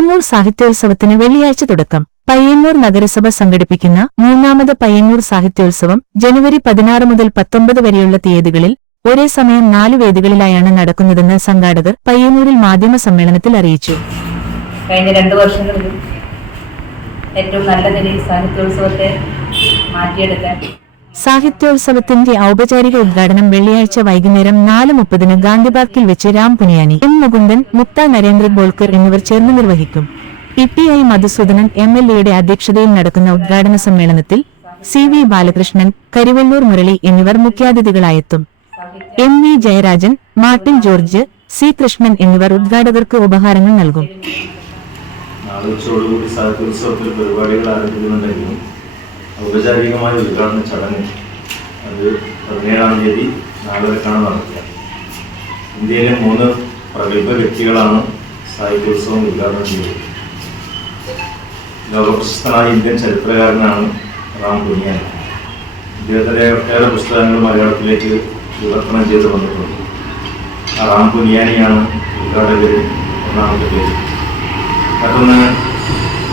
പയ്യന്നൂർ സാഹിത്യോത്സവത്തിന് വെള്ളിയാഴ്ച തുടക്കം. പയ്യന്നൂർ നഗരസഭ സംഘടിപ്പിക്കുന്ന 3ാമത് പയ്യന്നൂർ സാഹിത്യോത്സവം ജനുവരി 16 മുതൽ 19 വരെയുള്ള തീയതികളിൽ ഒരേ സമയം 4 വേദികളിലായാണ് നടക്കുന്നതെന്ന് സംഘാടകർ പയ്യന്നൂരിൽ മാധ്യമ സമ്മേളനത്തിൽ അറിയിച്ചു. കഴിഞ്ഞ 2 വർഷങ്ങളിൽ ഏറ്റവും നല്ല നിലയിൽ സാഹിത്യോത്സവത്തെ മാറ്റിയെടുക്കാൻ സാഹിത്യോത്സവത്തിന്റെ ഔപചാരിക ഉദ്ഘാടനം വെള്ളിയാഴ്ച വൈകുന്നേരം 4:30 ഗാന്ധി പാർക്കിൽ വെച്ച് രാം പുനിയാനി, എം മുകുന്ദൻ, മുക്ത നരേന്ദ്ര ഗോൾക്കർ എന്നിവർ ചേർന്ന് നിർവഹിക്കും. ടി.ഐ. മധുസൂദനൻ എം.എൽ.എയുടെ അധ്യക്ഷതയിൽ നടക്കുന്ന ഉദ്ഘാടന സമ്മേളനത്തിൽ സി.വി. ബാലകൃഷ്ണൻ, കരിവെള്ളൂർ മുരളി എന്നിവർ മുഖ്യാതിഥികളായെത്തും. എം.വി. Jayarajan, Martin George, C. കൃഷ്ണൻ എന്നിവർ ഉദ്ഘാടകർക്ക് ഉപഹാരങ്ങൾ നൽകും. ഔപചാരികമായ ഉദ്ഘാടന ചടങ്ങ് അത് 17-ാം തീയതി 4:30 നടക്കുക. ഇന്ത്യയിലെ 3 പ്രഗത്ഭ വ്യക്തികളാണ് സാഹിത്യോത്സവം ഉദ്ഘാടനം ചെയ്തത്. ലോകപ്രശസ്തനായ ഇന്ത്യൻ ചരിത്രകാരനാണ് റാം പുനിയാനി. ഇദ്ദേഹത്തിൻ്റെ ഒട്ടേറെ പുസ്തകങ്ങൾ മലയാളത്തിലേക്ക് വിവർത്തനം ചെയ്ത് വന്നിട്ടുണ്ട്. ആ റാം പുനിയാനിയാണ് ഉദ്ഘാടകരിൽ ഒന്നാമത്തെ പേര്. മറ്റൊന്ന്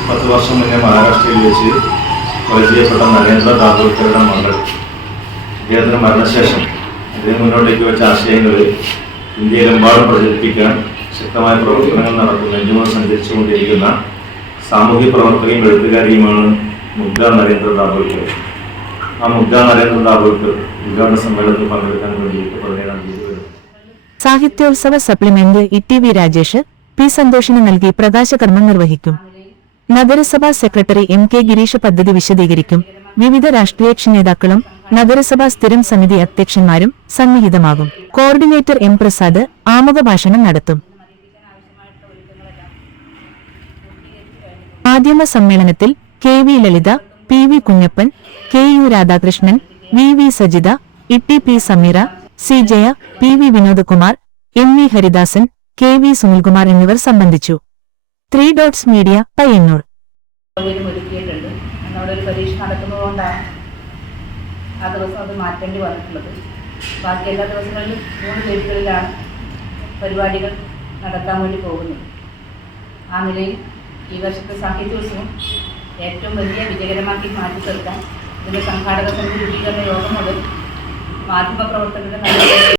10 വർഷം മുന്നേ മഹാരാഷ്ട്രയിൽ വെച്ച് പരിചയപ്പെട്ട നരേന്ദ്ര ദാബോൾക്കറുടെ മകൾ. അദ്ദേഹത്തിന് മരണശേഷം അദ്ദേഹം മുന്നോട്ടേക്ക് വെച്ച ആശയങ്ങൾ ഇന്ത്യയിലെമ്പാടും പ്രചരിപ്പിക്കാൻ ശക്തമായ പ്രവർത്തനങ്ങൾ നടത്തുന്ന നെഞ്ചുമുഖം സഞ്ചരിച്ചുകൊണ്ടിരിക്കുന്ന സാമൂഹ്യ പ്രവർത്തകയും എഴുത്തുകാരിയുമാണ് മുഗ്ധ നരേന്ദ്ര ദാബോൾക്കർ. ആ മുഗ്ധ നരേന്ദ്ര ദാബോൾക്കർ ഉദ്ഘാടന സമ്മേളനത്തിൽ പങ്കെടുക്കാൻ വേണ്ടിയിട്ട് 17-ാം തീയതി വരും. സാഹിത്യോത്സവ സപ്ലിമെന്റ് ടി.വി. രാജേഷ്, പി. സന്തോഷിന് നൽകി പ്രകാശകർമ്മം നിർവഹിക്കും. നഗരസഭാ സെക്രട്ടറി എം.കെ. ഗിരീഷ് പദ്ധതി വിശദീകരിക്കും. വിവിധ രാഷ്ട്രീയകക്ഷി നേതാക്കളും നഗരസഭാ സ്ഥിരം സമിതി അധ്യക്ഷന്മാരും സന്നിഹിതമാകും. കോർഡിനേറ്റർ എം. പ്രസാദ് ആമുഖ ഭാഷണം നടത്തും. മാധ്യമ സമ്മേളനത്തിൽ കെ.വി. ലളിത, പി.വി. കുഞ്ഞപ്പൻ, കെ.യു. രാധാകൃഷ്ണൻ, വി.വി. സജിത, ടി.പി. സമീറ, സി. ജയ, പി.വി. വിനോദകുമാർ, എം.വി. ഹരിദാസൻ, കെ.വി. സുനിൽകുമാർ എന്നിവർ സംബന്ധിച്ചു. 3 Dots മീഡിയ, പയ്യന്നൂർ. ഒരുക്കിയിട്ടുണ്ട്. അവിടെ ഒരു പരീക്ഷ നടക്കുന്നതുകൊണ്ടാണ് ആ ദിവസം അത് മാറ്റേണ്ടി വന്നിട്ടുള്ളത്. ബാക്കി എല്ലാ ദിവസങ്ങളിലും 3 വേദികളിലാണ് പരിപാടികൾ നടത്താൻ വേണ്ടി പോകുന്നത്. ആ നിലയിൽ ഈ വർഷത്തെ സാഹിത്യോത്സവം ഏറ്റവും വലിയ വിജയകരമാക്കി മാറ്റിത്തീർക്കാൻ ഇതിൻ്റെ സംഘാടക സമിതി രൂപീകരണ യോഗം മുതൽ മാധ്യമപ്രവർത്തകരുടെ